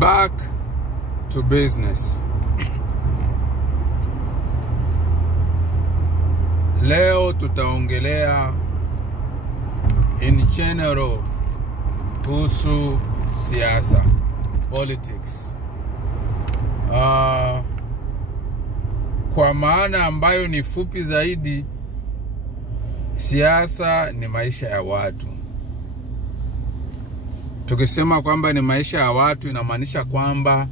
Back to business. Leo tutaongelea in general kuhusu siasa, politics. Kwa maana ambayo ni fupi zaidi, siasa ni maisha ya watu. Tukisema kwamba ni maisha ya watu, inamaanisha kwamba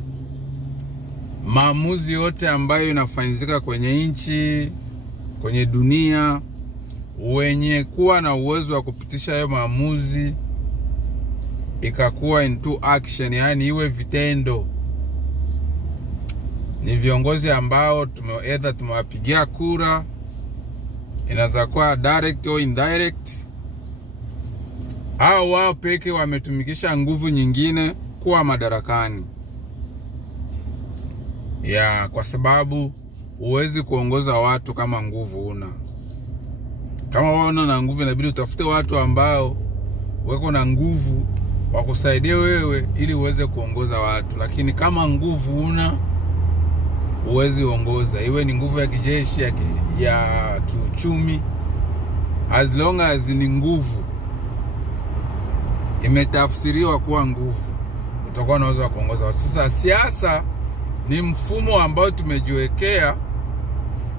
maamuzi yote ambayo inafanyika kwenye nchi, kwenye dunia, wenye kuwa na uwezo wa kupitisha hayo maamuzi ikakuwa into action, yani iwe vitendo, ni viongozi ambao tumewapigia kura. Inaweza kuwa direct au indirect, au wao peke wametumikisha nguvu nyingine kuwa madarakani. Kwa sababu huwezi kuongoza watu kama nguvu una. Kama wewe una nguvu, inabidi utafute watu ambao wako na nguvu wakusaidie wewe ili uweze kuongoza watu. Lakini kama nguvu una, huwezi ongoza. Iwe ni nguvu ya kijeshi, ya kiuchumi, as long as ni nguvu imetafsiriwa kuwa nguvu, utakuwa na uwezo wa kuongoza watu. Sasa siasa ni mfumo ambao tumejiwekea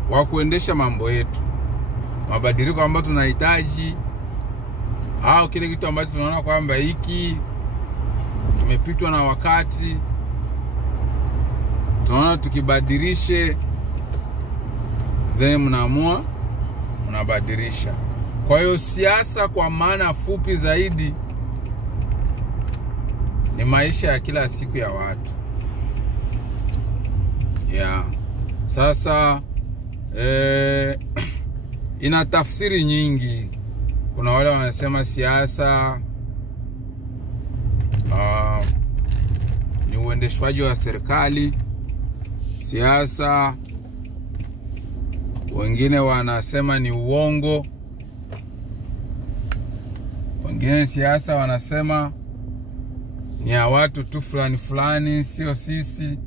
wa kuendesha mambo yetu, mabadiliko ambayo tunahitaji, au kile kitu ambacho tunaona kwamba hiki kimepitwa na wakati, tunaona tukibadilishe, then mnaamua mnabadilisha. Kwa hiyo siasa kwa maana fupi zaidi ni maisha ya kila siku ya watu. Sasa ina tafsiri nyingi. Kuna wale wanasema siasa ni uendeshwaji wa serikali. Siasa wengine wanasema ni uongo. Wengine siasa wanasema ni ya watu tu fulani fulani, sio sisi.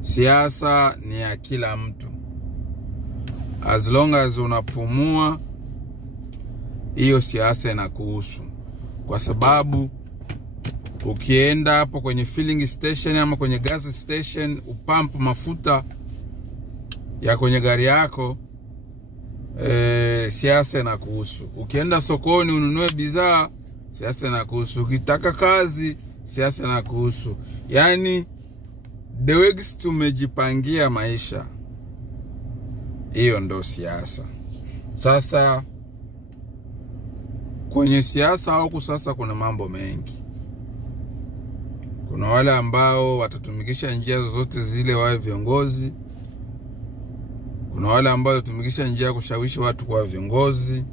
Siasa ni ya kila mtu. As long as unapumua, hiyo siasa inakuhusu. Kwa sababu ukienda hapo kwenye filling station ama kwenye gas station upampu mafuta ya kwenye gari yako, siasa inakuhusu. Ukienda sokoni ununue bidhaa, siasa inakuhusu. Ukitaka kazi, siasa inakuhusu. Yani the ways tumejipangia maisha, hiyo ndo siasa. Sasa kwenye siasa huku sasa kuna mambo mengi. Kuna wale ambao watatumikisha njia zozote zile wawe viongozi. Kuna wale ambao watatumikisha njia kushawishi watu kwa viongozi.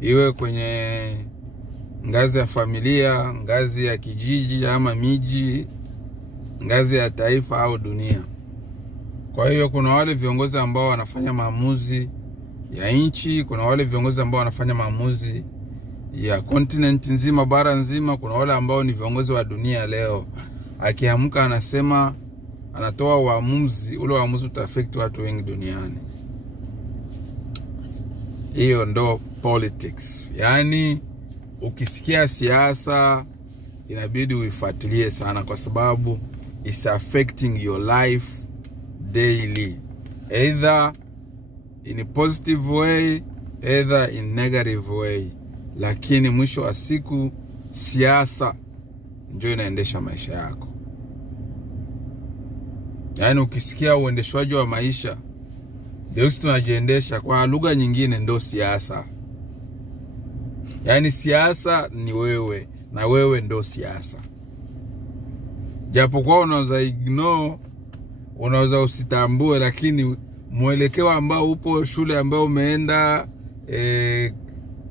Iwe kwenye ngazi ya familia, ngazi ya kijiji ama miji, ngazi ya taifa au dunia. Kwa hiyo kuna wale viongozi ambao wanafanya maamuzi ya nchi, kuna wale viongozi ambao wanafanya maamuzi ya continent nzima, bara nzima. Kuna wale ambao ni viongozi wa dunia. Leo akiamka anasema, anatoa uamuzi, ule uamuzi utaafect watu wengi duniani. Hiyo ndo politics. Yani ukisikia siasa inabidi uifuatilie sana, kwa sababu it's affecting your life daily, either in a positive way, either in negative way. Lakini mwisho wa siku siasa ndio inaendesha maisha yako. Yani ukisikia uendeshwaji wa maisha, ndio tunajiendesha. Kwa lugha nyingine ndio siasa. Yani siasa ni wewe, na wewe ndio siasa. Japokuwa unaweza ignore, unaweza usitambue, lakini mwelekeo ambao upo, shule ambao umeenda,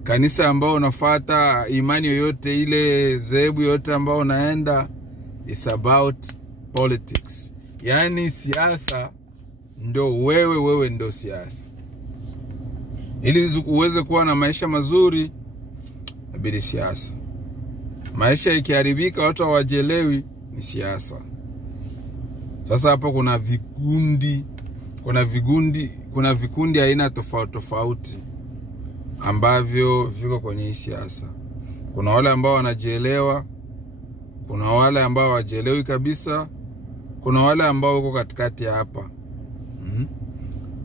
kanisa ambao unafuata, imani yoyote ile, zehebu yote ambao unaenda, it's about politics. Yani siasa ndio wewe ndio siasa. Ili uweze kuwa na maisha mazuri, inabidi siasa. Maisha ikiharibika, watu hawajielewi, ni siasa. Sasa hapo kuna vikundi aina tofauti ambavyo viko kwenye hii siasa. Kuna wale ambao wanajielewa, kuna wale ambao hawajielewi kabisa, kuna wale ambao wako katikati hapa.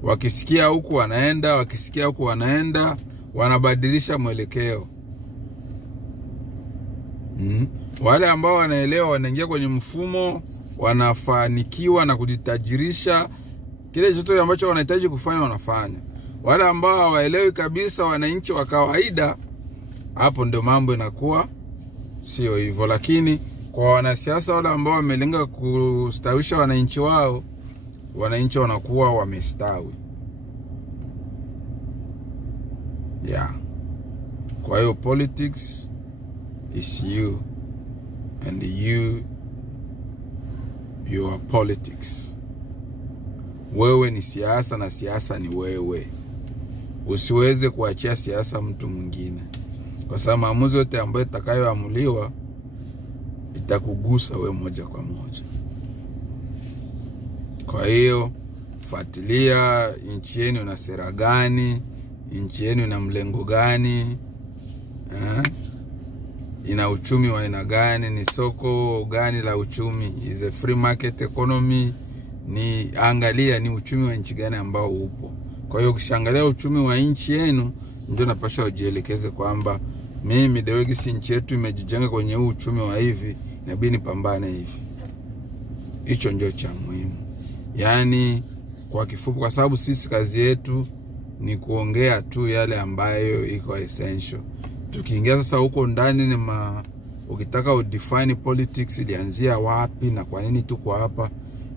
Wakisikia huku wanaenda, wakisikia huku wanaenda, wanabadilisha mwelekeo. Wale ambao wanaelewa wanaingia kwenye mfumo, wanafanikiwa na kujitajirisha, kile chochote ambacho wanahitaji kufanya wanafanya. Wale ambao hawaelewi kabisa, wananchi wa kawaida, hapo ndio mambo inakuwa sio hivyo. Lakini kwa wanasiasa wale ambao wamelenga kustawisha wananchi wao, wananchi wanakuwa wamestawi. Kwa hiyo politics is you, and you are politics. Wewe ni siasa na siasa ni wewe. Usiweze kuachia siasa mtu mwingine, kwa sababu maamuzi yote ambayo itakayoamuliwa itakugusa wewe moja kwa moja. Kwa hiyo fuatilia nchi yenu na sera gani, nchi yenu na mlengo gani, ina uchumi wa aina gani, ni soko gani la uchumi, is a free market economy, ni angalia ni uchumi wa nchi gani ambao upo. Kwa hiyo ukishangalia uchumi wa nchi yenu, ndio napasha ujielekeze kwamba mimi Dewegi nchi yetu imejijenga kwenye huu uchumi wa hivi, inabidi nipambane hivi. Hicho ndio cha muhimu. Yaani kwa kifupi, kwa sababu sisi kazi yetu ni kuongea tu yale ambayo iko essential. Tukiingia sasa huko ndani ukitaka udefine politics ilianzia wapi na kwa nini tuko hapa,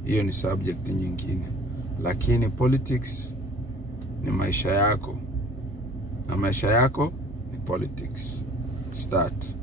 hiyo ni subject nyingine. Lakini politics ni maisha yako, na maisha yako ni politics. Start.